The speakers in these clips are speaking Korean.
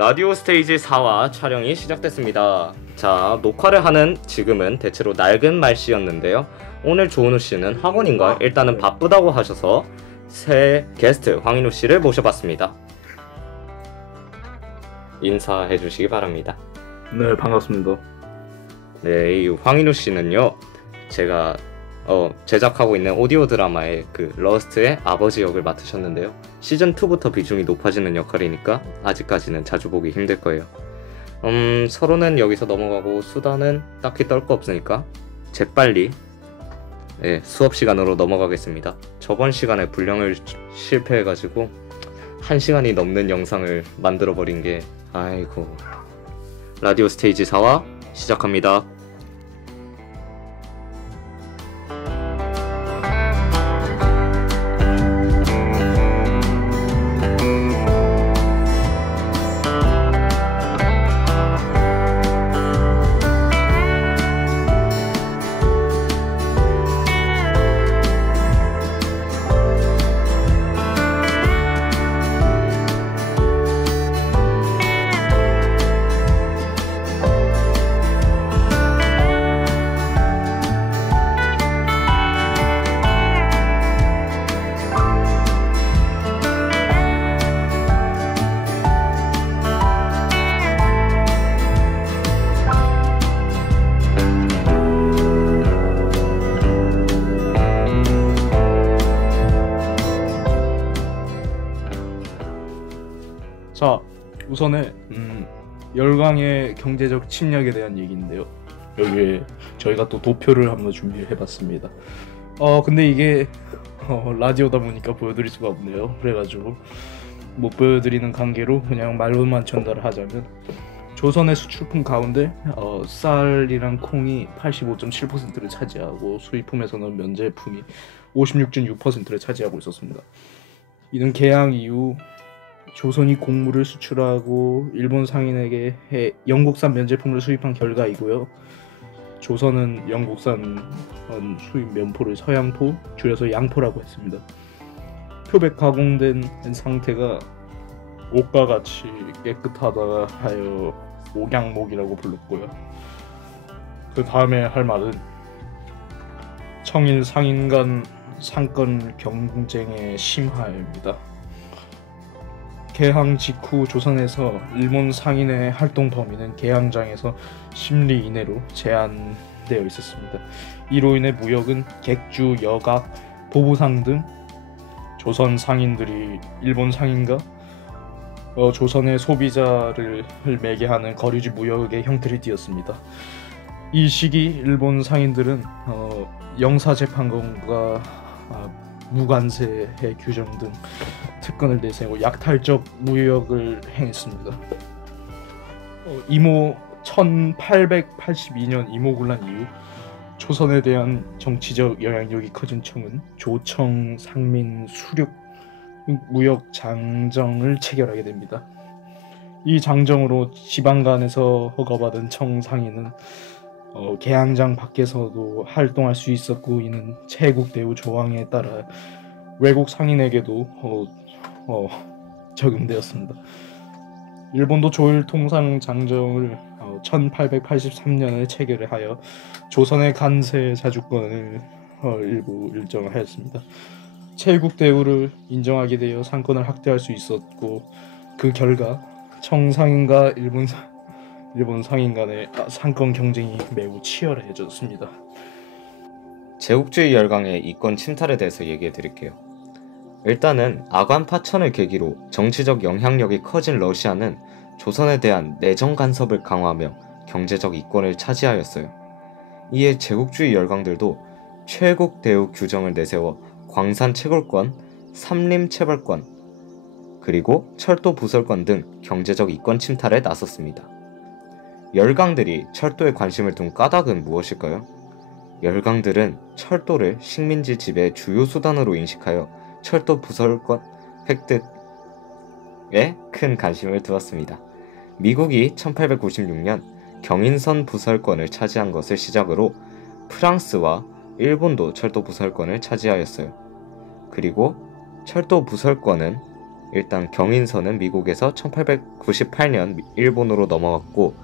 라디오 스테이지 4화 촬영이 시작됐습니다. 자, 녹화를 하는 지금은 대체로 낡은 말씨였는데요. 오늘 조은우 씨는 학원인가 일단은 바쁘다고 하셔서 새 게스트 황인우 씨를 모셔봤습니다. 인사해 주시기 바랍니다. 네, 반갑습니다. 네, 이 황인우 씨는요, 제가 제작하고 있는 오디오 드라마의 그 러스트의 아버지 역을 맡으셨는데요. 시즌2부터 비중이 높아지는 역할이니까 아직까지는 자주 보기 힘들 거예요. 서로는 여기서 넘어가고 수다는 딱히 떨 거 없으니까 재빨리 수업 시간으로 넘어가겠습니다. 저번 시간에 분량을 실패해가지고 1시간이 넘는 영상을 만들어버린 게 아이고. 라디오 스테이지 4화 시작합니다. 자, 우선은 열강의 경제적 침략에 대한 얘기인데요. 여기에 저희가 또 도표를 한번 준비해봤습니다. 근데 이게 라디오다 보니까 보여드릴 수가 없네요. 그래가지고 못 보여드리는 관계로 그냥 말로만 전달을 하자면, 조선의 수출품 가운데 쌀이랑 콩이 85.7%를 차지하고 수입품에서는 면제품이 56.6%를 차지하고 있었습니다. 이는 개항 이후 조선이 곡물을 수출하고 일본 상인에게 영국산 면제품을 수입한 결과이고요. 조선은 영국산 수입 면포를 서양포, 줄여서 양포라고 했습니다. 표백 가공된 상태가 옥과 같이 깨끗하다 하여 옥양목이라고 불렀고요. 그 다음에 할 말은 청일 상인 간 상권 경쟁의 심화입니다. 개항 직후 조선에서 일본 상인의 활동 범위는 개항장에서 10리 이내로 제한되어 있었습니다. 이로 인해 무역은 객주, 여각, 보부상 등 조선 상인들이 일본 상인과 조선의 소비자를 매개하는 거리주 무역의 형태를 띠었습니다. 이 시기 일본 상인들은 영사재판권과 무관세의 규정 등 특권을 내세우고 약탈적 무역을 행했습니다. 1882년 이모군란 이후 조선에 대한 정치적 영향력이 커진 청은 조청, 상민, 수륙 무역 장정을 체결하게 됩니다. 이 장정으로 지방 간에서 허가받은 청 상인은 개항장 밖에서도 활동할 수 있었고, 이는 체국대우 조항에 따라 외국 상인에게도 적용되었습니다. 일본도 조일통상 장정을 1883년에 체결을 하여 조선의 간세 자주권을 일부 일정하였습니다. 체국대우를 인정하게 되어 상권을 확대할 수 있었고, 그 결과 청상인과 일본 상인 간의 상권 경쟁이 매우 치열해졌습니다. 제국주의 열강의 이권 침탈에 대해서 얘기해 드릴게요. 일단은 아관 파천을 계기로 정치적 영향력이 커진 러시아는 조선에 대한 내정 간섭을 강화하며 경제적 이권을 차지하였어요. 이에 제국주의 열강들도 최국 대우 규정을 내세워 광산 채굴권, 삼림 체벌권, 그리고 철도 부설권 등 경제적 이권 침탈에 나섰습니다. 열강들이 철도에 관심을 둔 까닭은 무엇일까요? 열강들은 철도를 식민지 지배의 주요 수단으로 인식하여 철도 부설권 획득에 큰 관심을 두었습니다. 미국이 1896년 경인선 부설권을 차지한 것을 시작으로 프랑스와 일본도 철도 부설권을 차지하였어요. 그리고 철도 부설권은 일단 경인선은 미국에서 1898년 일본으로 넘어갔고,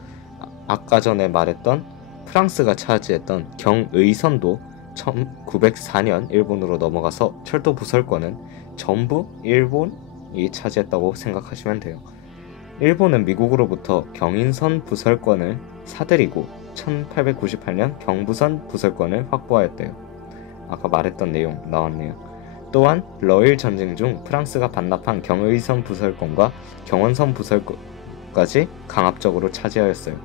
아까 전에 말했던 프랑스가 차지했던 경의선도 1904년 일본으로 넘어가서 철도 부설권은 전부 일본이 차지했다고 생각하시면 돼요. 일본은 미국으로부터 경인선 부설권을 사들이고 1898년 경부선 부설권을 확보하였대요. 아까 말했던 내용 나왔네요. 또한 러일 전쟁 중 프랑스가 반납한 경의선 부설권과 경원선 부설권까지 강압적으로 차지하였어요.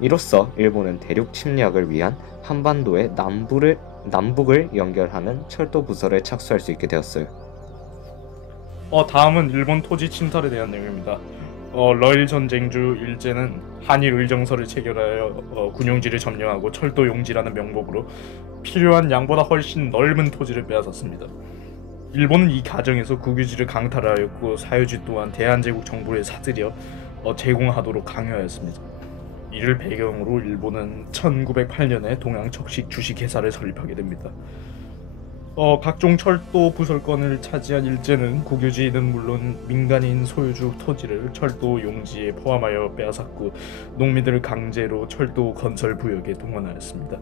이로써 일본은 대륙 침략을 위한 한반도의 남북을 연결하는 철도 부설에 착수할 수 있게 되었어요. 다음은 일본 토지 침탈에 대한 내용입니다. 러일 전쟁 중 일제는 한일 의정서를 체결하여 군용지를 점령하고 철도 용지라는 명목으로 필요한 양보다 훨씬 넓은 토지를 빼앗았습니다. 일본은 이 과정에서 국유지를 강탈하였고 사유지 또한 대한제국 정부에 사들여 제공하도록 강요하였습니다. 이를 배경으로 일본은 1908년에 동양척식 주식회사를 설립하게 됩니다. 각종 철도 부설권을 차지한 일제는 국유지는 물론 민간인 소유주 토지를 철도 용지에 포함하여 빼앗았고 농민들을 강제로 철도 건설 구역에 동원하였습니다.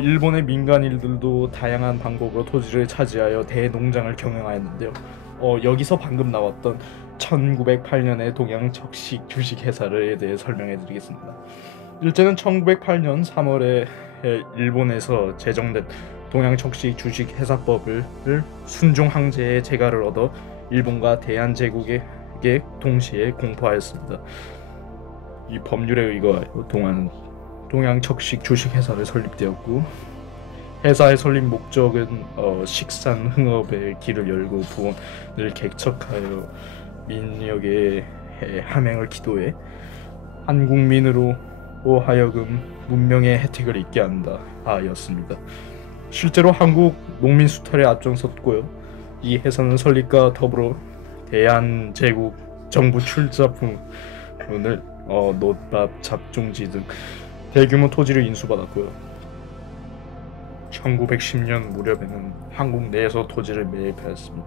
일본의 민간인들도 다양한 방법으로 토지를 차지하여 대농장을 경영하였는데요. 여기서 방금 나왔던 1908년의 동양척식 주식회사에 대해 설명해드리겠습니다. 일제는 1908년 3월에 일본에서 제정된 동양척식 주식회사법을 순종항제의 재가를 얻어 일본과 대한제국에게 동시에 공포하였습니다. 이 법률에 의거하여 동양척식 주식회사를 설립되었고, 회사의 설립 목적은 식산흥업의 길을 열고 부원을 개척하여 민력의 함양을 기도해 한국민으로 하여금 문명의 혜택을 잊게 한다 하였습니다. 실제로 한국 농민 수탈에 앞장섰고요. 이 회사는 설립과 더불어 대한제국 정부 출자분을 놋밥, 잡종지 등 대규모 토지를 인수받았고요. 1910년 무렵에는 한국 내에서 토지를 매입하였습니다.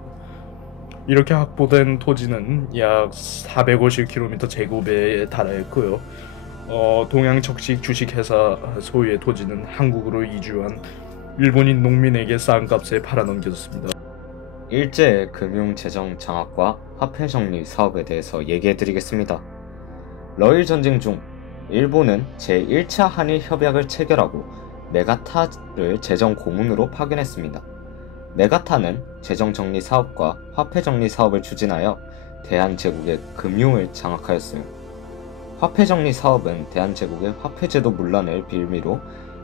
이렇게 확보된 토지는 약 450km 제곱에 달하였고요. 동양척식 주식회사 소유의 토지는 한국으로 이주한 일본인 농민에게 싼 값에 팔아넘겨졌습니다. 일제의 금융재정 장악과 화폐 정리 사업에 대해서 얘기해드리겠습니다. 러일 전쟁 중 일본은 제1차 한일 협약을 체결하고 메가타를 재정 고문으로 파견했습니다. 메가타는 재정 정리 사업과 화폐 정리 사업을 추진하여 대한제국의 금융을 장악하였어요. 화폐 정리 사업은 대한제국의 화폐제도 문란을 빌미로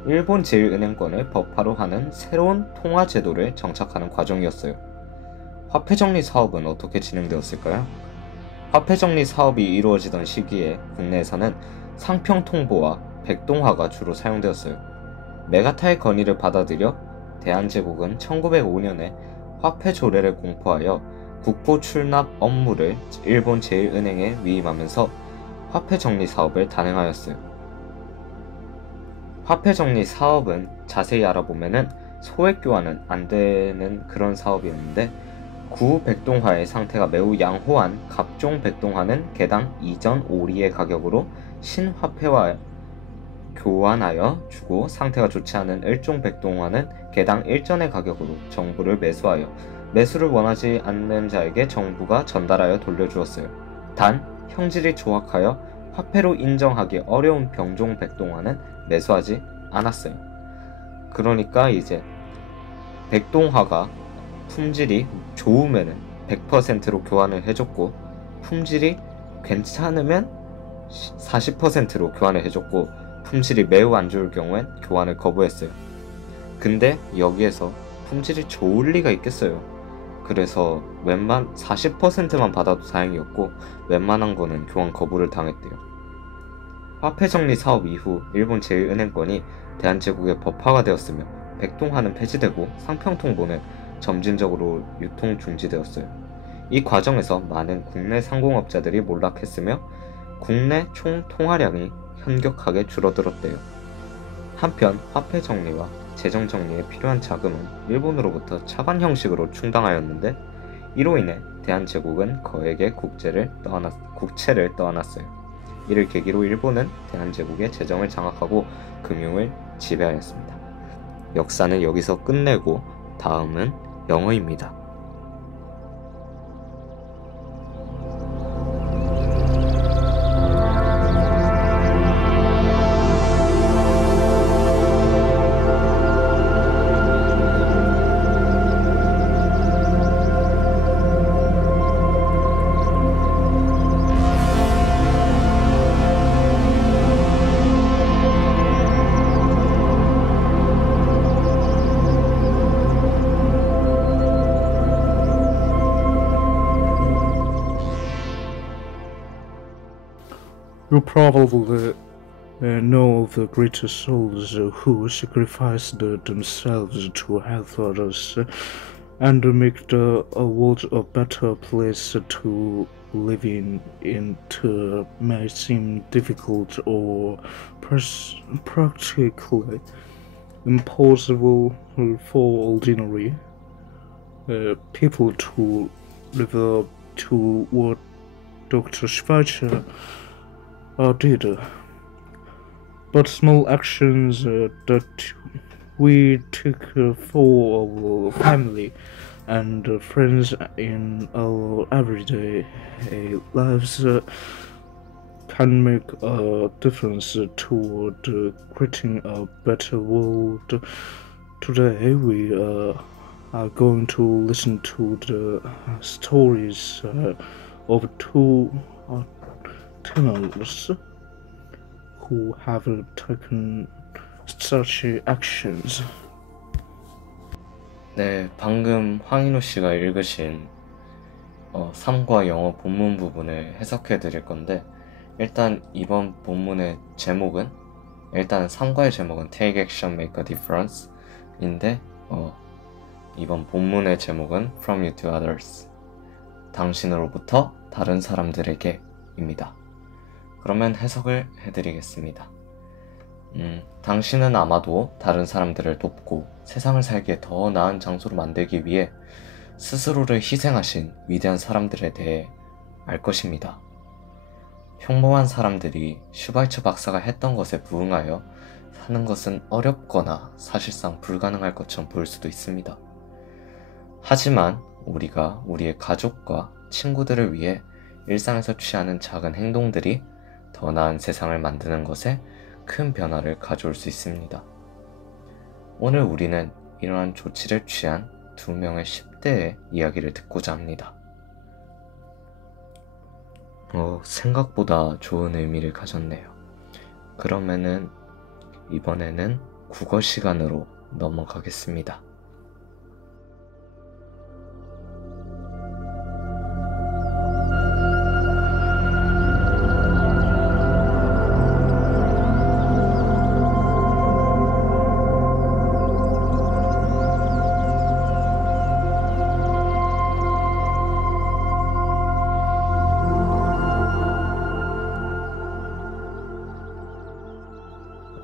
일본 제1은행권을 법화로 하는 새로운 통화 제도를 정착하는 과정이었어요. 화폐 정리 사업은 어떻게 진행되었을까요? 화폐 정리 사업이 이루어지던 시기에 국내에서는 상평 통보와 백동화가 주로 사용되었어요. 메가타의 건의를 받아들여 대한제국은 1905년에 화폐 조례를 공포하여 국고 출납 업무를 일본 제1은행에 위임하면서 화폐 정리 사업을 단행하였어요. 화폐 정리 사업은 자세히 알아보면은 소액 교환은 안 되는 그런 사업이었는데, 구 백동화의 상태가 매우 양호한 갑종 백동화는 개당 2전 5리의 가격으로 신화폐와 교환하여 주고, 상태가 좋지 않은 일종 백동화는 개당 1전의 가격으로 정부를 매수하여 매수를 원하지 않는 자에게 정부가 전달하여 돌려주었어요. 단 형질이 조악하여 화폐로 인정하기 어려운 병종 백동화는 매수하지 않았어요. 그러니까 이제 백동화가 품질이 좋으면 100%로 교환을 해줬고, 품질이 괜찮으면 40%로 교환을 해줬고, 품질이 매우 안 좋을 경우엔 교환을 거부했어요. 근데 여기에서 품질이 좋을 리가 있겠어요. 그래서 40%만 받아도 다행이었고, 웬만한 거는 교환 거부를 당했대요. 화폐 정리 사업 이후 일본 제1은행권이 대한제국의 법화가 되었으며 백동화는 폐지되고 상평통보는 점진적으로 유통 중지되었어요. 이 과정에서 많은 국내 상공업자들이 몰락했으며 국내 총 통화량이 현격하게 줄어들었대요. 한편 화폐 정리와 재정 정리에 필요한 자금은 일본으로부터 차관 형식으로 충당하였는데, 이로 인해 대한제국은 거액의 국채를 떠안았어요. 이를 계기로 일본은 대한제국의 재정을 장악하고 금융을 지배하였습니다. 역사는 여기서 끝내고 다음은 영어입니다. You probably know the greatest souls who sacrificed themselves to help others and make the world a better place to live in. It may seem difficult or practically impossible for ordinary people to live up to what Dr. Schweitzer did. But small actions that we take for our family and friends in our everyday lives can make a difference toward creating a better world. Today we are going to listen to the stories of two tenors who have taken such actions. 네, 방금 황인우 씨가 읽으신 3과 영어 본문 부분을 해석해 드릴 건데, 일단 이번 본문의 제목은, 일단 3과의 제목은 Take Action, Make a Difference 인데 이번 본문의 제목은 From You to Others, 당신으로부터 다른 사람들에게 입니다. 그러면 해석을 해드리겠습니다. 당신은 아마도 다른 사람들을 돕고 세상을 살기에 더 나은 장소로 만들기 위해 스스로를 희생하신 위대한 사람들에 대해 알 것입니다. 평범한 사람들이 슈바이처 박사가 했던 것에 부응하여 사는 것은 어렵거나 사실상 불가능할 것처럼 보일 수도 있습니다. 하지만 우리가 우리의 가족과 친구들을 위해 일상에서 취하는 작은 행동들이 더 나은 세상을 만드는 것에 큰 변화를 가져올 수 있습니다. 오늘 우리는 이러한 조치를 취한 2명의 10대의 이야기를 듣고자 합니다. 생각보다 좋은 의미를 가졌네요. 그러면은 이번에는 국어 시간으로 넘어가겠습니다.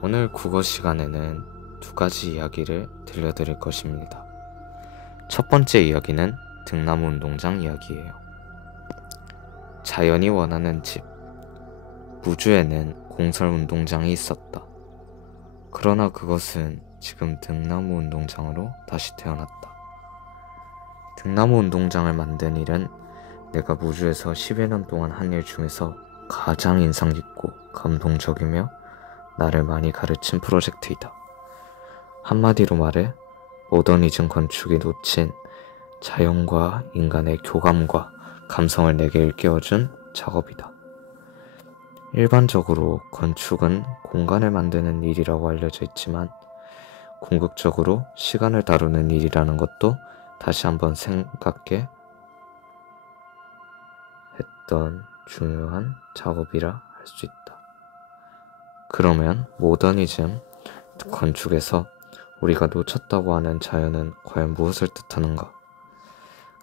오늘 국어 시간에는 2가지 이야기를 들려드릴 것입니다. 첫 번째 이야기는 등나무 운동장 이야기예요. 자연이 원하는 집. 무주에는 공설 운동장이 있었다. 그러나 그것은 지금 등나무 운동장으로 다시 태어났다. 등나무 운동장을 만든 일은 내가 무주에서 10여 년 동안 한 일 중에서 가장 인상 깊고 감동적이며 나를 많이 가르친 프로젝트이다. 한마디로 말해 모더니즘 건축이 놓친 자연과 인간의 교감과 감성을 내게 일깨워준 작업이다. 일반적으로 건축은 공간을 만드는 일이라고 알려져 있지만 궁극적으로 시간을 다루는 일이라는 것도 다시 한번 생각해 했던 중요한 작업이라 할 수 있다. 그러면 모더니즘 건축에서 우리가 놓쳤다고 하는 자연은 과연 무엇을 뜻하는가?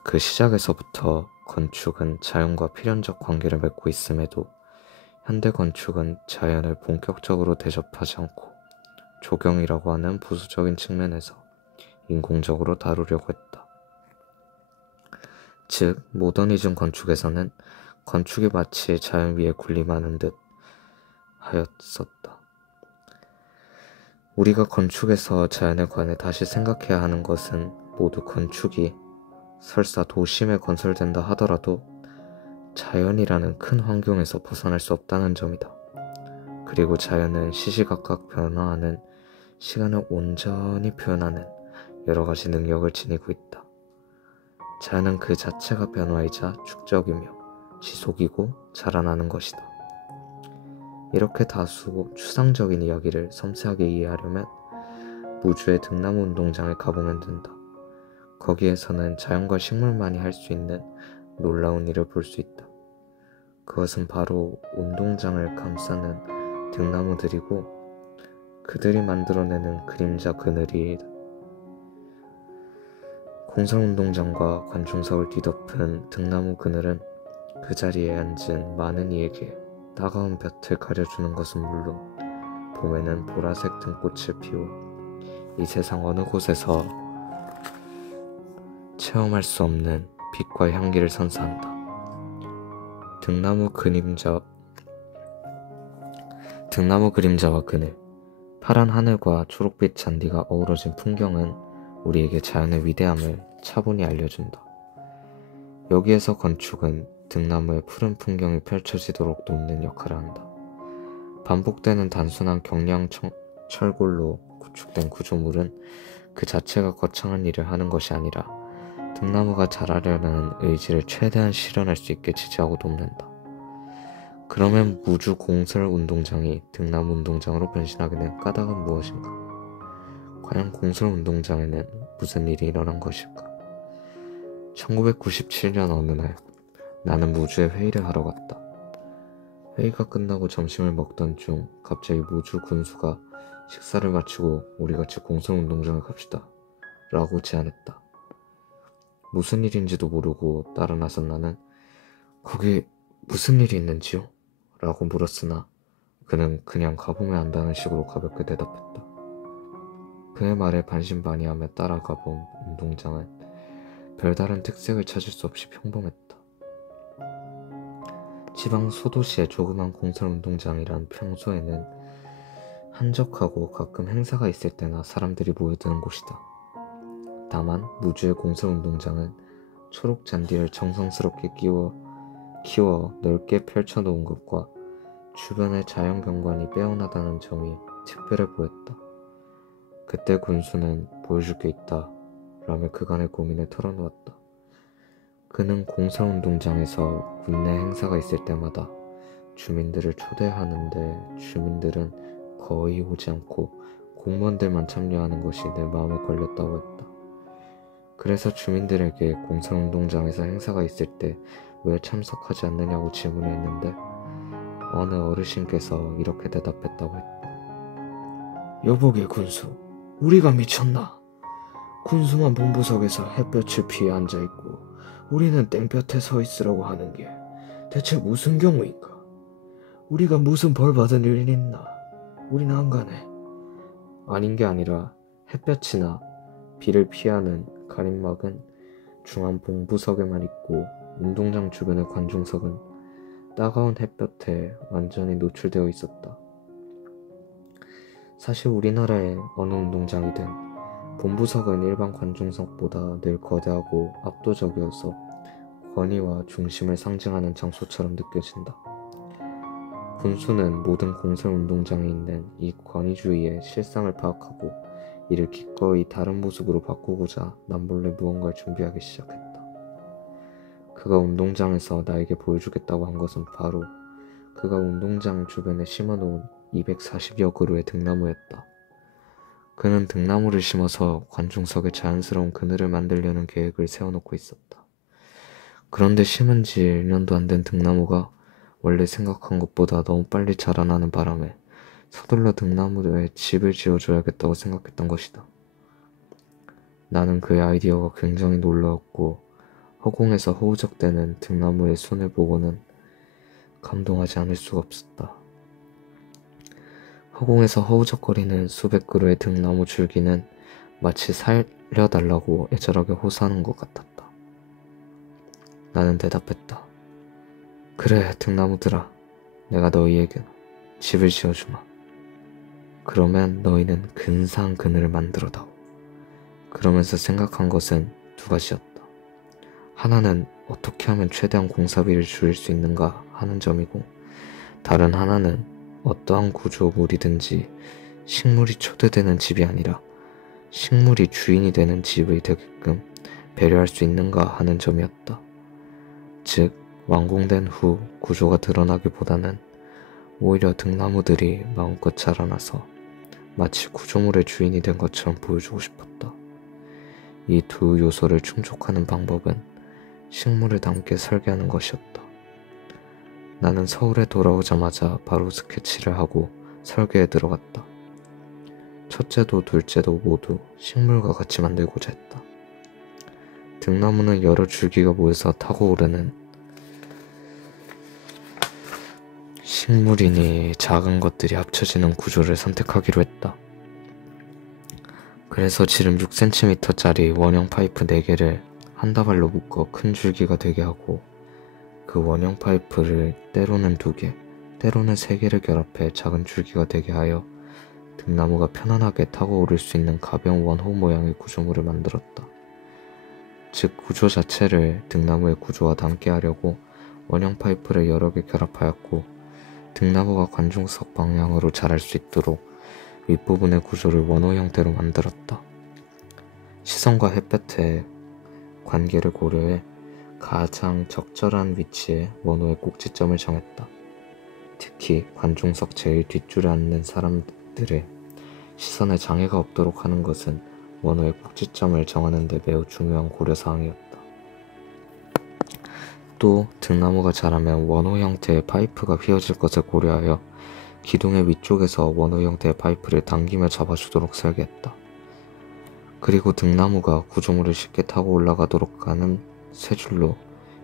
그 시작에서부터 건축은 자연과 필연적 관계를 맺고 있음에도 현대 건축은 자연을 본격적으로 대접하지 않고 조경이라고 하는 부수적인 측면에서 인공적으로 다루려고 했다. 즉 모더니즘 건축에서는 건축이 마치 자연 위에 군림하는 듯 하였었다. 우리가 건축에서 자연에 관해 다시 생각해야 하는 것은 모두 건축이 설사 도심에 건설된다 하더라도 자연이라는 큰 환경에서 벗어날 수 없다는 점이다. 그리고 자연은 시시각각 변화하는 시간을 온전히 표현하는 여러 가지 능력을 지니고 있다. 자연은 그 자체가 변화이자 축적이며 지속이고 자라나는 것이다. 이렇게 다소 추상적인 이야기를 섬세하게 이해하려면 무주의 등나무 운동장에 가보면 된다. 거기에서는 자연과 식물만이 할 수 있는 놀라운 일을 볼 수 있다. 그것은 바로 운동장을 감싸는 등나무들이고 그들이 만들어내는 그림자 그늘이다. 공설운동장과 관중석을 뒤덮은 등나무 그늘은 그 자리에 앉은 많은 이에게 따가운 볕을 가려주는 것은 물론 봄에는 보라색 등꽃을 피워 이 세상 어느 곳에서 체험할 수 없는 빛과 향기를 선사한다. 등나무 그림자와 그늘, 파란 하늘과 초록빛 잔디가 어우러진 풍경은 우리에게 자연의 위대함을 차분히 알려준다. 여기에서 건축은 등나무의 푸른 풍경이 펼쳐지도록 돕는 역할을 한다. 반복되는 단순한 경량 철골로 구축된 구조물은 그 자체가 거창한 일을 하는 것이 아니라 등나무가 자라려는 의지를 최대한 실현할 수 있게 지지하고 돕는다. 그러면 무주 공설 운동장이 등나무 운동장으로 변신하게 된 까닭은 무엇인가? 과연 공설 운동장에는 무슨 일이 일어난 것일까? 1997년 어느 날 나는 무주에 회의를 하러 갔다. 회의가 끝나고 점심을 먹던 중 갑자기 무주 군수가 식사를 마치고 우리 같이 공설 운동장을 갑시다 라고 제안했다. 무슨 일인지도 모르고 따라 나선 나는 거기 무슨 일이 있는지요? 라고 물었으나 그는 그냥 가보면 안다는 식으로 가볍게 대답했다. 그의 말에 반신반의하며 따라가본 운동장은 별다른 특색을 찾을 수 없이 평범했다. 지방 소도시의 조그만 공설 운동장이란 평소에는 한적하고 가끔 행사가 있을 때나 사람들이 모여드는 곳이다. 다만 무주의 공설 운동장은 초록 잔디를 정성스럽게 키워 넓게 펼쳐놓은 것과 주변의 자연 경관이 빼어나다는 점이 특별해 보였다. 그때 군수는 보여줄 게 있다 라며 그간의 고민을 털어놓았다. 그는 공설운동장에서 군내 행사가 있을 때마다 주민들을 초대하는데 주민들은 거의 오지 않고 공무원들만 참여하는 것이 내 마음에 걸렸다고 했다. 그래서 주민들에게 공설운동장에서 행사가 있을 때 왜 참석하지 않느냐고 질문을 했는데 어느 어르신께서 이렇게 대답했다고 했다. 여보게 군수, 우리가 미쳤나? 군수만 본부석에서 햇볕을 피해 앉아있고 우리는 땡볕에 서 있으라고 하는 게 대체 무슨 경우인가? 우리가 무슨 벌 받은 일이 있나? 우리는 안 가네. 아닌 게 아니라 햇볕이나 비를 피하는 가림막은 중앙 본부석에만 있고 운동장 주변의 관중석은 따가운 햇볕에 완전히 노출되어 있었다. 사실 우리나라의 어느 운동장이든 본부석은 일반 관중석보다 늘 거대하고 압도적이어서 권위와 중심을 상징하는 장소처럼 느껴진다. 군수는 모든 공설 운동장에 있는 이 권위주의의 실상을 파악하고 이를 기꺼이 다른 모습으로 바꾸고자 남몰래 무언가를 준비하기 시작했다. 그가 운동장에서 나에게 보여주겠다고 한 것은 바로 그가 운동장 주변에 심어놓은 240여 그루의 등나무였다. 그는 등나무를 심어서 관중석에 자연스러운 그늘을 만들려는 계획을 세워놓고 있었다. 그런데 심은 지 1년도 안 된 등나무가 원래 생각한 것보다 너무 빨리 자라나는 바람에 서둘러 등나무에 집을 지어줘야겠다고 생각했던 것이다. 나는 그의 아이디어가 굉장히 놀라웠고 허공에서 허우적대는 등나무의 손을 보고는 감동하지 않을 수가 없었다. 허공에서 허우적거리는 수백 그루의 등나무 줄기는 마치 살려달라고 애절하게 호소하는 것 같았다. 나는 대답했다. 그래, 등나무들아. 내가 너희에게 집을 지어주마. 그러면 너희는 근사한 그늘을 만들어다오. 그러면서 생각한 것은 두 가지였다. 하나는 어떻게 하면 최대한 공사비를 줄일 수 있는가 하는 점이고, 다른 하나는 어떠한 구조물이든지 식물이 초대되는 집이 아니라 식물이 주인이 되는 집이 되게끔 배려할 수 있는가 하는 점이었다. 즉, 완공된 후 구조가 드러나기보다는 오히려 등나무들이 마음껏 자라나서 마치 구조물의 주인이 된 것처럼 보여주고 싶었다. 이 두 요소를 충족하는 방법은 식물을 담게 설계하는 것이었다. 나는 서울에 돌아오자마자 바로 스케치를 하고 설계에 들어갔다. 첫째도 둘째도 모두 식물과 같이 만들고자 했다. 등나무는 여러 줄기가 모여서 타고 오르는 식물이니 작은 것들이 합쳐지는 구조를 선택하기로 했다. 그래서 지름 6cm짜리 원형 파이프 4개를 한 다발로 묶어 큰 줄기가 되게 하고, 그 원형 파이프를 때로는 2개, 때로는 3개를 결합해 작은 줄기가 되게 하여 등나무가 편안하게 타고 오를 수 있는 가벼운 원호 모양의 구조물을 만들었다. 즉, 구조 자체를 등나무의 구조와 닮게 하려고 원형 파이프를 여러 개 결합하였고, 등나무가 관중석 방향으로 자랄 수 있도록 윗부분의 구조를 원호 형태로 만들었다. 시선과 햇볕의 관계를 고려해 가장 적절한 위치에 원호의 꼭지점을 정했다. 특히 관중석 제일 뒷줄에 앉는 사람들의 시선에 장애가 없도록 하는 것은 원호의 꼭지점을 정하는 데 매우 중요한 고려사항이었다. 또 등나무가 자라면 원호 형태의 파이프가 휘어질 것을 고려하여 기둥의 위쪽에서 원호 형태의 파이프를 당기며 잡아주도록 설계했다. 그리고 등나무가 구조물을 쉽게 타고 올라가도록 하는 세 줄로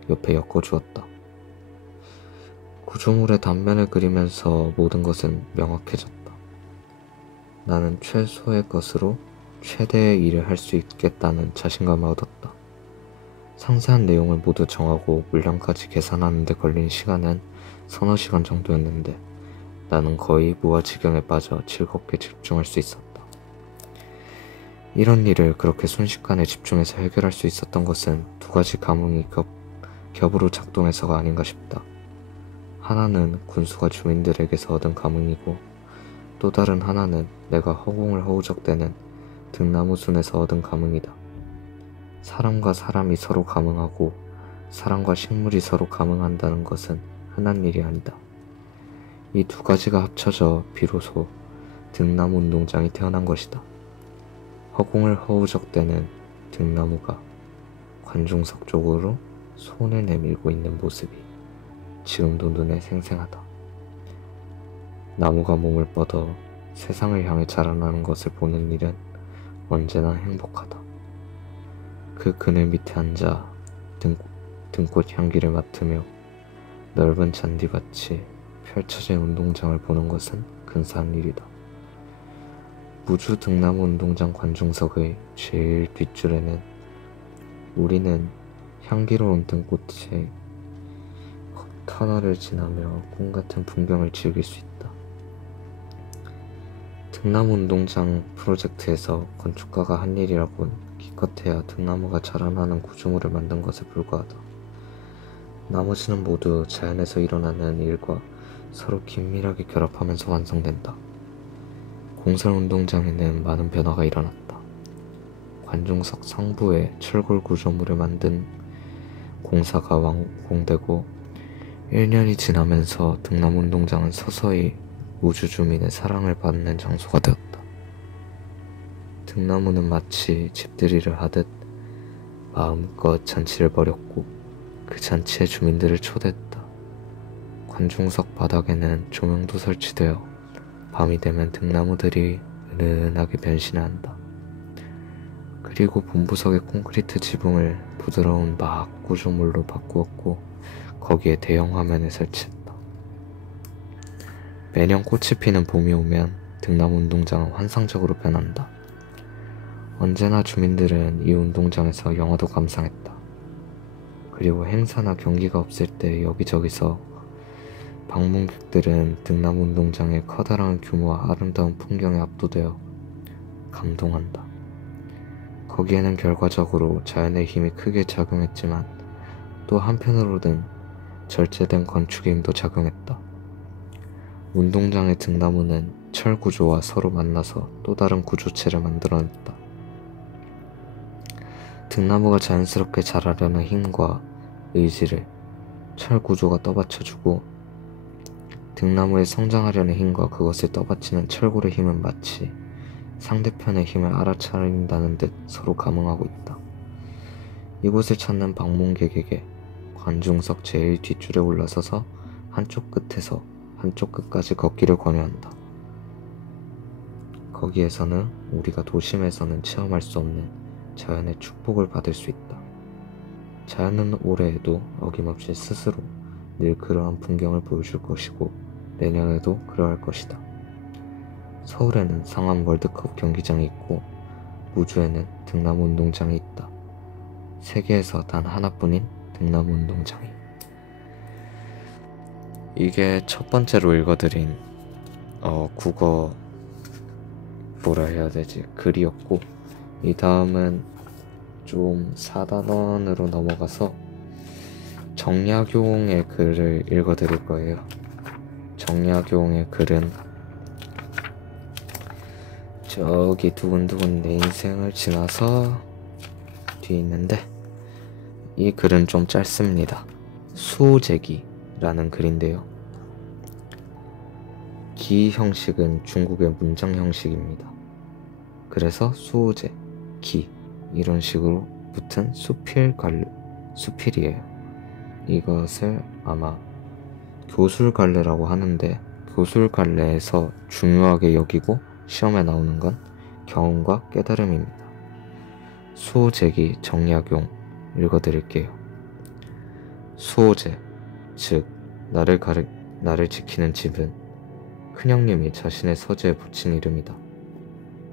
옆에 엮어주었다. 구조물의 단면을 그리면서 모든 것은 명확해졌다. 나는 최소의 것으로 최대의 일을 할 수 있겠다는 자신감을 얻었다. 상세한 내용을 모두 정하고 물량까지 계산하는 데 걸린 시간은 서너 시간 정도였는데, 나는 거의 무아지경에 빠져 즐겁게 집중할 수 있었다. 이런 일을 그렇게 순식간에 집중해서 해결할 수 있었던 것은 두 가지 감흥이 겹으로 작동해서가 아닌가 싶다. 하나는 군수가 주민들에게서 얻은 감흥이고, 또 다른 하나는 내가 허공을 허우적대는 등나무순에서 얻은 감흥이다. 사람과 사람이 서로 감흥하고 사람과 식물이 서로 감흥한다는 것은 흔한 일이 아니다. 이 두 가지가 합쳐져 비로소 등나무 운동장이 태어난 것이다. 허공을 허우적대는 등나무가 관중석 쪽으로 손을 내밀고 있는 모습이 지금도 눈에 생생하다. 나무가 몸을 뻗어 세상을 향해 자라나는 것을 보는 일은 언제나 행복하다. 그 그늘 밑에 앉아 등꽃 향기를 맡으며 넓은 잔디밭이 펼쳐진 운동장을 보는 것은 근사한 일이다. 무주 등나무 운동장 관중석의 제일 뒷줄에는 우리는 향기로운 등꽃의 터널을 지나며 꿈같은 풍경을 즐길 수 있다. 등나무 운동장 프로젝트에서 건축가가 한 일이라곤 기껏해야 등나무가 자라나는 구조물을 만든 것에 불과하다. 나머지는 모두 자연에서 일어나는 일과 서로 긴밀하게 결합하면서 완성된다. 공설 운동장에는 많은 변화가 일어났다. 관중석 상부에 철골 구조물을 만든 공사가 완공되고 1년이 지나면서 등나무 운동장은 서서히 우주 주민의 사랑을 받는 장소가 되었다. 등나무는 마치 집들이를 하듯 마음껏 잔치를 벌였고 그 잔치에 주민들을 초대했다. 관중석 바닥에는 조명도 설치되어 밤이 되면 등나무들이 은은하게 변신한다. 그리고 본부석의 콘크리트 지붕을 부드러운 막 구조물로 바꾸었고 거기에 대형 화면을 설치했다. 매년 꽃이 피는 봄이 오면 등나무 운동장은 환상적으로 변한다. 언제나 주민들은 이 운동장에서 영화도 감상했다. 그리고 행사나 경기가 없을 때 여기저기서 방문객들은 등나무 운동장의 커다란 규모와 아름다운 풍경에 압도되어 감동한다. 거기에는 결과적으로 자연의 힘이 크게 작용했지만 또 한편으로는 절제된 건축의 힘도 작용했다. 운동장의 등나무는 철 구조와 서로 만나서 또 다른 구조체를 만들어냈다. 등나무가 자연스럽게 자라려는 힘과 의지를 철 구조가 떠받쳐주고 등나무에 성장하려는 힘과 그것을 떠받치는 철골의 힘은 마치 상대편의 힘을 알아차린다는 듯 서로 감응하고 있다. 이곳을 찾는 방문객에게 관중석 제일 뒷줄에 올라서서 한쪽 끝에서 한쪽 끝까지 걷기를 권유한다. 거기에서는 우리가 도심에서는 체험할 수 없는 자연의 축복을 받을 수 있다. 자연은 올해에도 어김없이 스스로 늘 그러한 풍경을 보여줄 것이고 내년에도 그러할 것이다. 서울에는 상암 월드컵 경기장이 있고 무주에는 등나무 운동장이 있다. 세계에서 단 하나뿐인 등나무 운동장이. 이게 첫 번째로 읽어드린 국어 뭐라 해야 되지? 글이었고 이 다음은 좀 4단원으로 넘어가서 정약용의 글을 읽어드릴 거예요. 정약용의 글은 저기 두근두근 내 인생을 지나서 뒤에 있는데 이 글은 좀 짧습니다. 수호제기라는 글인데요. 기 형식은 중국의 문장 형식입니다. 그래서 수호제, 기 이런 식으로 붙은 수필이에요. 이것을 아마 교술갈래라고 하는데 교술갈래에서 중요하게 여기고 시험에 나오는 건 경험과 깨달음입니다. 수호제기 정약용 읽어드릴게요. 수호제, 즉 나를 지키는 집은 큰형님이 자신의 서재에 붙인 이름이다.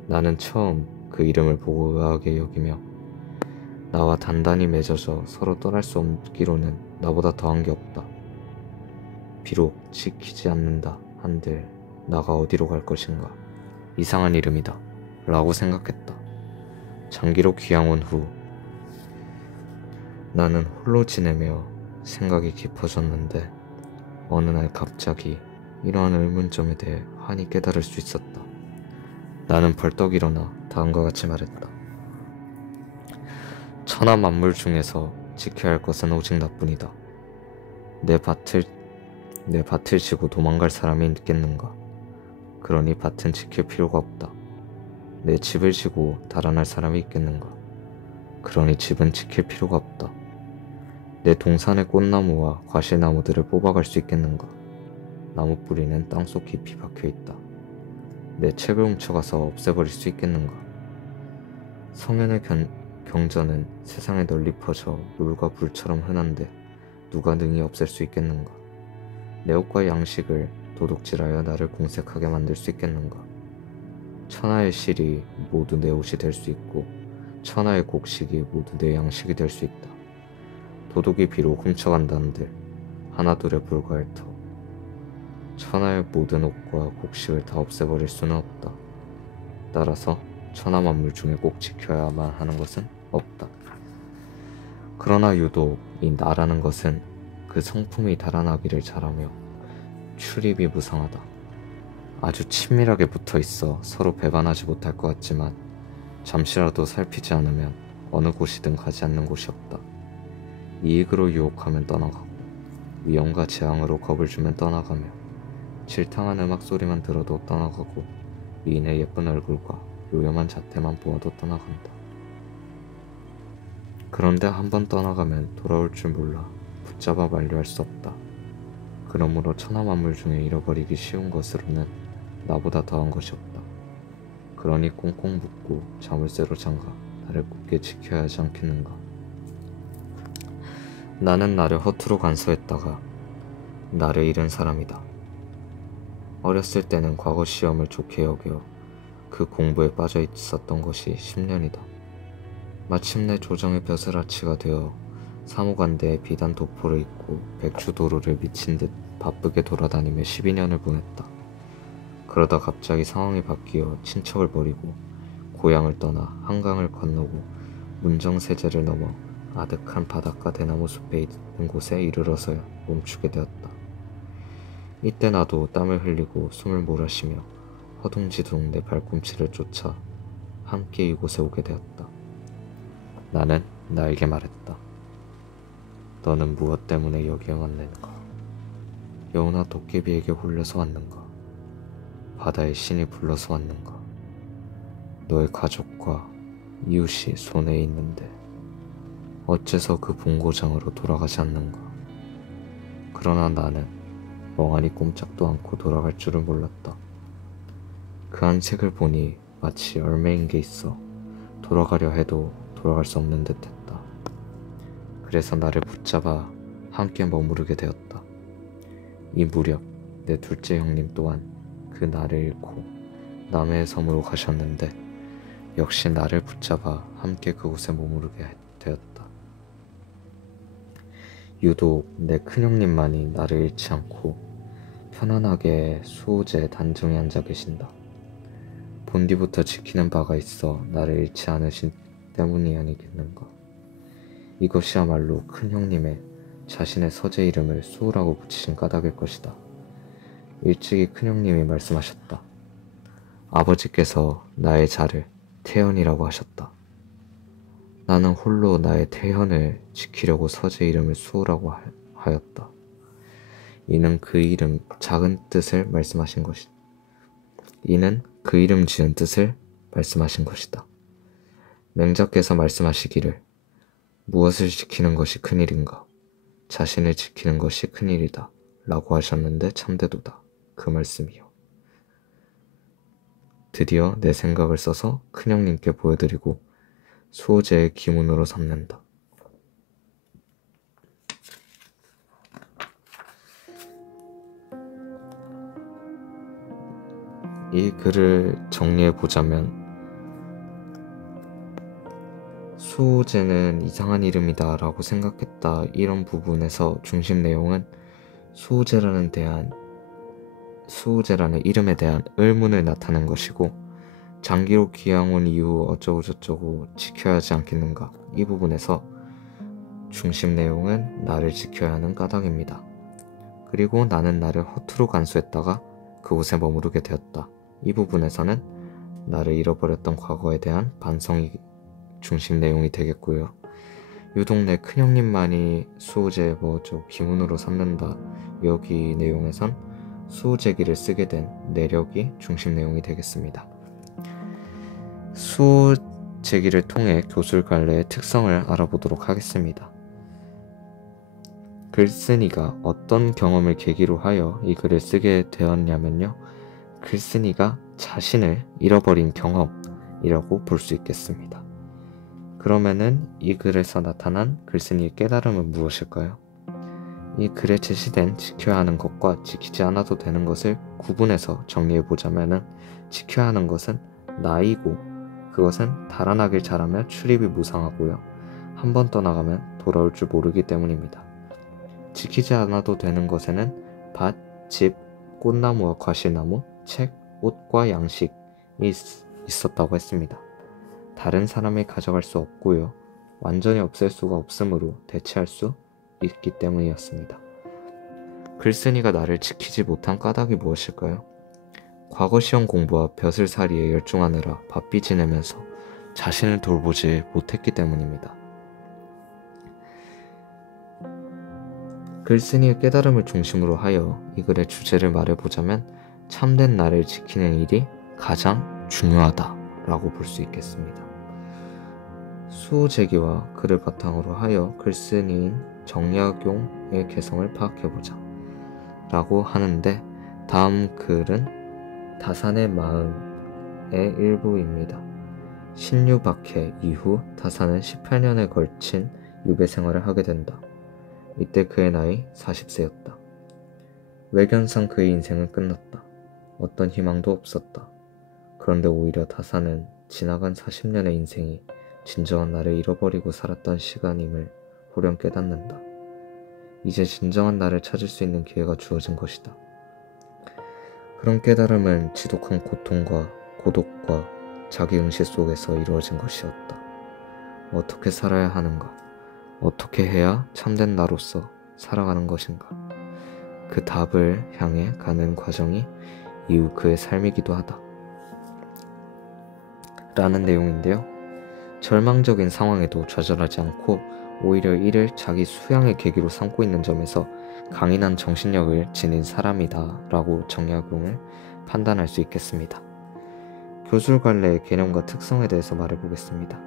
나는 처음 그 이름을 보고 의아하게 여기며 나와 단단히 맺어져 서로 떠날 수 없기로는 나보다 더한 게 없다. 비록 지키지 않는다 한들 나가 어디로 갈 것인가. 이상한 이름이다 라고 생각했다. 장기로 귀향 온 후 나는 홀로 지내며 생각이 깊어졌는데 어느 날 갑자기 이러한 의문점에 대해 환히 깨달을 수 있었다. 나는 벌떡 일어나 다음과 같이 말했다. 천하 만물 중에서 지켜야 할 것은 오직 나뿐이다. 내 밭을 지고 도망갈 사람이 있겠는가? 그러니 밭은 지킬 필요가 없다. 내 집을 지고 달아날 사람이 있겠는가? 그러니 집은 지킬 필요가 없다. 내 동산의 꽃나무와 과실나무들을 뽑아갈 수 있겠는가? 나무 뿌리는 땅속 깊이 박혀있다. 내 책을 훔쳐가서 없애버릴 수 있겠는가? 성현의 경전은 세상에 널리 퍼져 물과 불처럼 흔한데 누가 능히 없앨 수 있겠는가? 내 옷과 양식을 도둑질하여 나를 공색하게 만들 수 있겠는가? 천하의 실이 모두 내 옷이 될 수 있고 천하의 곡식이 모두 내 양식이 될 수 있다. 도둑이 비록 훔쳐간다는들 하나둘에 불과할 터 천하의 모든 옷과 곡식을 다 없애버릴 수는 없다. 따라서 천하 만물 중에 꼭 지켜야만 하는 것은 없다. 그러나 유독 이 나라는 것은 그 성품이 달아나기를 잘하며 출입이 무상하다. 아주 친밀하게 붙어있어 서로 배반하지 못할 것 같지만 잠시라도 살피지 않으면 어느 곳이든 가지 않는 곳이 없다. 이익으로 유혹하면 떠나가고 위험과 재앙으로 겁을 주면 떠나가며 질탕한 음악 소리만 들어도 떠나가고 미인의 예쁜 얼굴과 요염한 자태만 보아도 떠나간다. 그런데 한번 떠나가면 돌아올 줄 몰라 붙잡아 만류할 수 없다. 그러므로 천하 만물 중에 잃어버리기 쉬운 것으로는 나보다 더한 것이 없다. 그러니 꽁꽁 묶고 자물쇠로 잠가 나를 굳게 지켜야 하지 않겠는가. 나는 나를 허투루 간수했다가 나를 잃은 사람이다. 어렸을 때는 과거 시험을 좋게 여겨 그 공부에 빠져 있었던 것이 10년이다. 마침내 조정의 벼슬아치가 되어 사무관대에 비단 도포를 입고 백주도로를 미친 듯 바쁘게 돌아다니며 12년을 보냈다. 그러다 갑자기 상황이 바뀌어 친척을 버리고 고향을 떠나 한강을 건너고 문정세제를 넘어 아득한 바닷가 대나무 숲에 있는 곳에 이르러서야 멈추게 되었다. 이때 나도 땀을 흘리고 숨을 몰아쉬며 허둥지둥 내 발꿈치를 쫓아 함께 이곳에 오게 되었다. 나는 나에게 말했다. 너는 무엇 때문에 여기에 왔는가? 여우나 도깨비에게 홀려서 왔는가? 바다의 신이 불러서 왔는가? 너의 가족과 이웃이 손해에 있는데 어째서 그 본고장으로 돌아가지 않는가? 그러나 나는 멍하니 꼼짝도 않고 돌아갈 줄을 몰랐다. 그 안색을 보니 마치 얼매인 게 있어 돌아가려 해도 돌아갈 수 없는 듯 했다. 그래서 나를 붙잡아 함께 머무르게 되었다. 이 무렵 내 둘째 형님 또한 그 나를 잃고 남해의 섬으로 가셨는데 역시 나를 붙잡아 함께 그곳에 머무르게 되었다. 유독 내 큰형님만이 나를 잃지 않고 편안하게 수호제에 단정히 앉아 계신다. 본디부터 지키는 바가 있어 나를 잃지 않으신 때문이 아니겠는가. 이것이야말로 큰형님의 자신의 서재 이름을 수호라고 붙이신 까닭일 것이다. 일찍이 큰형님이 말씀하셨다. 아버지께서 나의 자를 태연이라고 하셨다. 나는 홀로 나의 태연을 지키려고 서재 이름을 수호라고 하였다. 이는 그 이름 작은 뜻을 말씀하신 것이다. 이는 그 이름 지은 뜻을 말씀하신 것이다. 맹자께서 말씀하시기를 무엇을 지키는 것이 큰일인가? 자신을 지키는 것이 큰일이다 라고 하셨는데 참되도다. 그 말씀이요. 드디어 내 생각을 써서 큰형님께 보여드리고 수호제의 기문으로 삼는다. 이 글을 정리해보자면 수호제는 이상한 이름이다 라고 생각했다. 이런 부분에서 중심 내용은 수호제라는 이름에 대한 의문을 나타낸 것이고, 장기로 귀양 온 이후 어쩌고저쩌고 지켜야 하지 않겠는가, 이 부분에서 중심 내용은 나를 지켜야 하는 까닭입니다. 그리고 나는 나를 허투루 간수했다가 그곳에 머무르게 되었다. 이 부분에서는 나를 잃어버렸던 과거에 대한 반성이 중심 내용이 되겠고요. 유독 내 큰형님만이 수호제 기문으로 삼는다. 여기 내용에선 수호제기를 쓰게 된 내력이 중심 내용이 되겠습니다. 수호제기를 통해 교술갈래의 특성을 알아보도록 하겠습니다. 글쓴이가 어떤 경험을 계기로 하여 이 글을 쓰게 되었냐면요, 글쓴이가 자신을 잃어버린 경험이라고 볼 수 있겠습니다. 그러면은 이 글에서 나타난 글쓴이의 깨달음은 무엇일까요? 이 글에 제시된 지켜야 하는 것과 지키지 않아도 되는 것을 구분해서 정리해보자면은, 지켜야 하는 것은 나이고 그것은 달아나길 잘하며 출입이 무상하고요, 한 번 떠나가면 돌아올 줄 모르기 때문입니다. 지키지 않아도 되는 것에는 밭, 집, 꽃나무와 과실나무, 책, 옷과 양식이 있었다고 했습니다. 다른 사람이 가져갈 수 없고요, 완전히 없앨 수가 없으므로 대체할 수 있기 때문이었습니다. 글쓴이가 나를 지키지 못한 까닭이 무엇일까요? 과거 시험 공부와 벼슬살이에 열중하느라 바삐 지내면서 자신을 돌보지 못했기 때문입니다. 글쓴이의 깨달음을 중심으로 하여 이 글의 주제를 말해보자면, 참된 나를 지키는 일이 가장 중요하다라고 볼 수 있겠습니다. 수호제기와 글을 바탕으로 하여 글쓴이인 정약용의 개성을 파악해보자 라고 하는데, 다음 글은 다산의 마음의 일부입니다. 신유박해 이후 다산은 18년에 걸친 유배 생활을 하게 된다. 이때 그의 나이 40세였다. 외견상 그의 인생은 끝났다. 어떤 희망도 없었다. 그런데 오히려 다산은 지나간 40년의 인생이 진정한 나를 잃어버리고 살았던 시간임을 호련 깨닫는다. 이제 진정한 나를 찾을 수 있는 기회가 주어진 것이다. 그런 깨달음은 지독한 고통과 고독과 자기응시 속에서 이루어진 것이었다. 어떻게 살아야 하는가? 어떻게 해야 참된 나로서 살아가는 것인가? 그 답을 향해 가는 과정이 이후 그의 삶이기도 하다. 라는 내용인데요. 절망적인 상황에도 좌절하지 않고 오히려 이를 자기 수양의 계기로 삼고 있는 점에서 강인한 정신력을 지닌 사람이다 라고 정약용을 판단할 수 있겠습니다. 교술관례의 개념과 특성에 대해서 말해보겠습니다.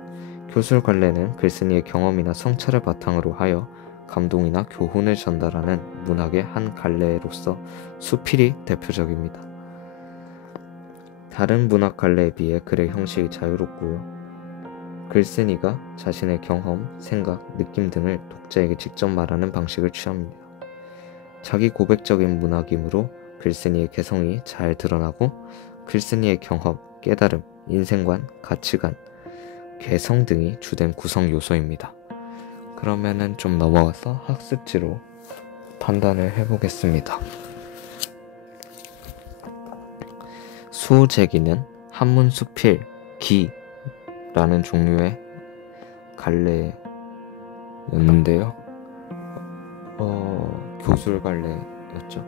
교술관례는 글쓴이의 경험이나 성찰을 바탕으로 하여 감동이나 교훈을 전달하는 문학의 한 갈래로서 수필이 대표적입니다. 다른 문학 갈래에 비해 글의 형식이 자유롭고요. 글쓴이가 자신의 경험, 생각, 느낌 등을 독자에게 직접 말하는 방식을 취합니다. 자기 고백적인 문학이므로 글쓴이의 개성이 잘 드러나고 글쓴이의 경험, 깨달음, 인생관, 가치관, 개성 등이 주된 구성 요소입니다. 그러면은 좀 넘어가서 학습지로 판단을 해보겠습니다. 수호제기는 한문수필, 기라는 종류의 갈래였는데요. 교술갈래였죠.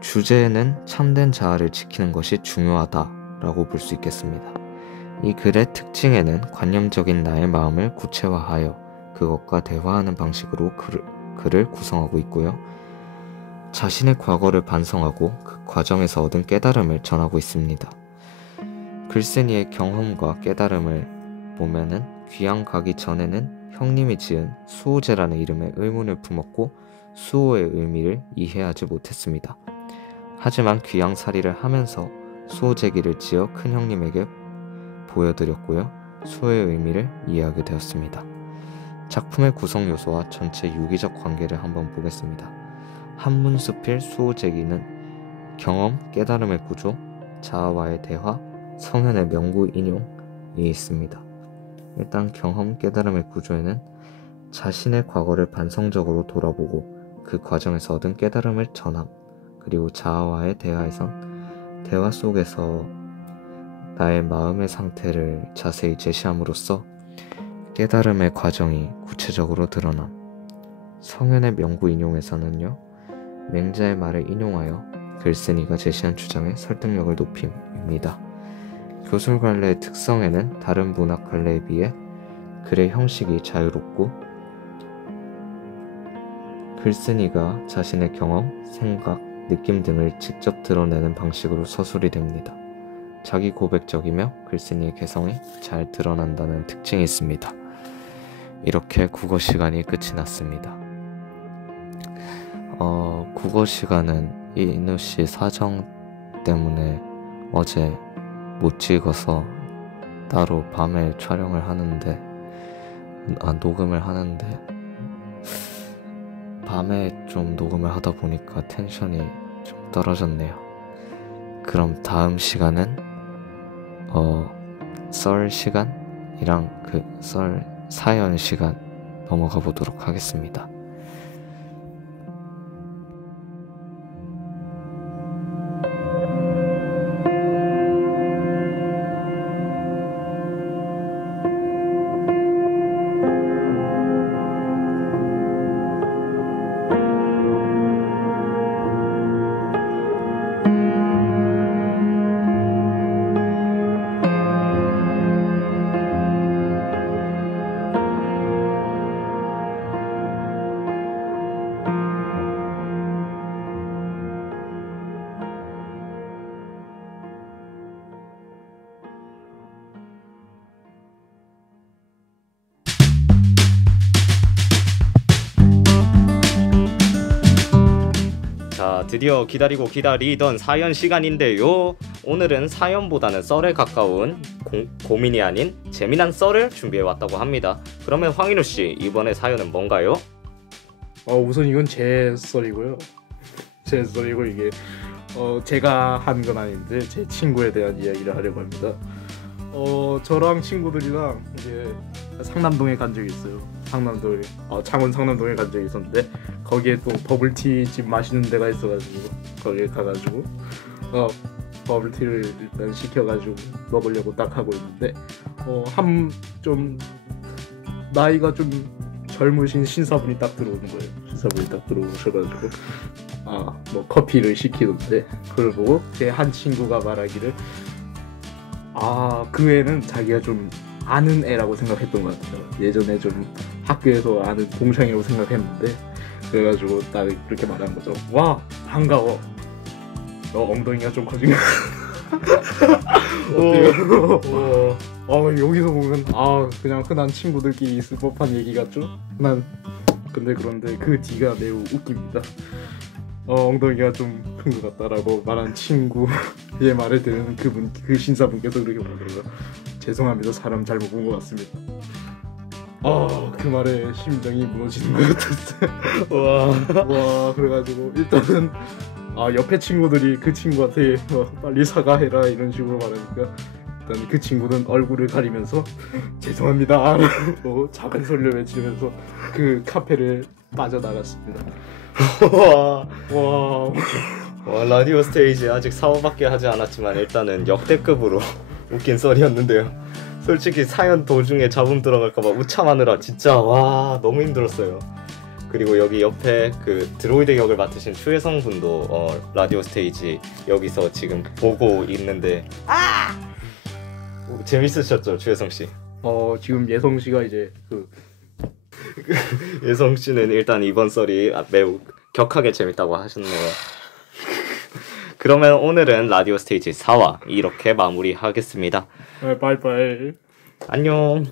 주제는 참된 자아를 지키는 것이 중요하다라고 볼 수 있겠습니다. 이 글의 특징에는 관념적인 나의 마음을 구체화하여 그것과 대화하는 방식으로 글을 구성하고 있고요. 자신의 과거를 반성하고 그 과정에서 얻은 깨달음을 전하고 있습니다. 글쓴이의 경험과 깨달음을 보면은 귀양 가기 전에는 형님이 지은 수호제라는 이름에 의문을 품었고 수호의 의미를 이해하지 못했습니다. 하지만 귀양살이를 하면서 수호제기를 지어 큰 형님에게 보여드렸고요. 수호의 의미를 이해하게 되었습니다. 작품의 구성 요소와 전체 유기적 관계를 한번 보겠습니다. 한문수필 수호제기는 경험, 깨달음의 구조, 자아와의 대화, 성현의 명구 인용이 있습니다. 일단 경험, 깨달음의 구조에는 자신의 과거를 반성적으로 돌아보고 그 과정에서 얻은 깨달음을 전함, 그리고 자아와의 대화에선 대화 속에서 나의 마음의 상태를 자세히 제시함으로써 깨달음의 과정이 구체적으로 드러남. 성현의 명구 인용에서는요, 맹자의 말을 인용하여 글쓴이가 제시한 주장의 설득력을 높임입니다. 교술갈래의 특성에는 다른 문학갈래에 비해 글의 형식이 자유롭고 글쓴이가 자신의 경험, 생각, 느낌 등을 직접 드러내는 방식으로 서술이 됩니다. 자기 고백적이며 글쓴이의 개성이 잘 드러난다는 특징이 있습니다. 이렇게 국어 시간이 끝이 났습니다. 국어 시간은 이누씨 사정 때문에 어제 못 찍어서 따로 밤에 촬영을 하는데 녹음을 하는데 밤에 좀 녹음을 하다 보니까 텐션이 좀 떨어졌네요. 그럼 다음 시간은 썰 시간이랑 그 썰 사연 시간 넘어가 보도록 하겠습니다. 자, 드디어 기다리고 기다리던 사연 시간인데요. 오늘은 사연보다는 썰에 가까운 고민이 아닌 재미난 썰을 준비해왔다고 합니다. 그러면 황인우씨, 이번에 사연은 뭔가요? 우선 이건 제 썰이고요. 제 썰이고 이게 제가 한 건 아닌데 제 친구에 대한 이야기를 하려고 합니다. 저랑 친구들이랑 이제 상남동에 간 적이 있어요. 상남동에 창원 상남동에 간 적이 있었는데 거기에 또 버블티 집 맛있는 데가 있어가지고 거기에 가가지고 버블티를 일단 시켜가지고 먹으려고 딱 하고 있는데 한 좀 나이가 좀 젊으신 신사분이 딱 들어오는 거예요. 신사분이 딱 들어오셔가지고 뭐 커피를 시키던데 그걸 보고 제 한 친구가 말하기를 그 애는 자기가 좀 아는 애라고 생각했던 것 같아요. 예전에 좀 학교에서 아는 동창이라고 생각했는데 그래가지고 딱 그렇게 말한 거죠. 와 반가워. 너 엉덩이가 좀 커진 거. 여기서 보면 그냥 흔한 친구들끼리 있을 법한 얘기 같죠? 그런데 그 뒤가 매우 웃깁니다. 엉덩이가 좀 큰 것 같다라고 말한 친구의 말을 들은 그 신사분께서 그렇게 말하더라고요. 죄송합니다. 사람 잘못 본 것 같습니다. 그 말에 심장이 무너지는 것 같았어요. 와 그래가지고 일단은 옆에 친구들이 그 친구한테 빨리 사과해라 이런 식으로 말하니까 일단 그 친구는 얼굴을 가리면서 죄송합니다 라고 작은 소리를 외치면서 그 카페를 빠져나갔습니다. 와, 라디오 스테이지 아직 4화밖에 하지 않았지만 일단은 역대급으로 웃긴 썰이었는데요. 솔직히 사연 도중에 잡음 들어갈까봐 우참하느라 진짜 너무 힘들었어요. 그리고 여기 옆에 그 드로이드 역을 맡으신 추혜성 분도 라디오 스테이지 여기서 지금 보고 있는데 재밌으셨죠, 추혜성 씨? 지금 예성 씨가 이제 예성 씨는 일단 이번 썰이 매우 격하게 재밌다고 하셨네요. 그러면 오늘은 라디오 스테이지 4화 이렇게 마무리하겠습니다. 바이바이. 안녕.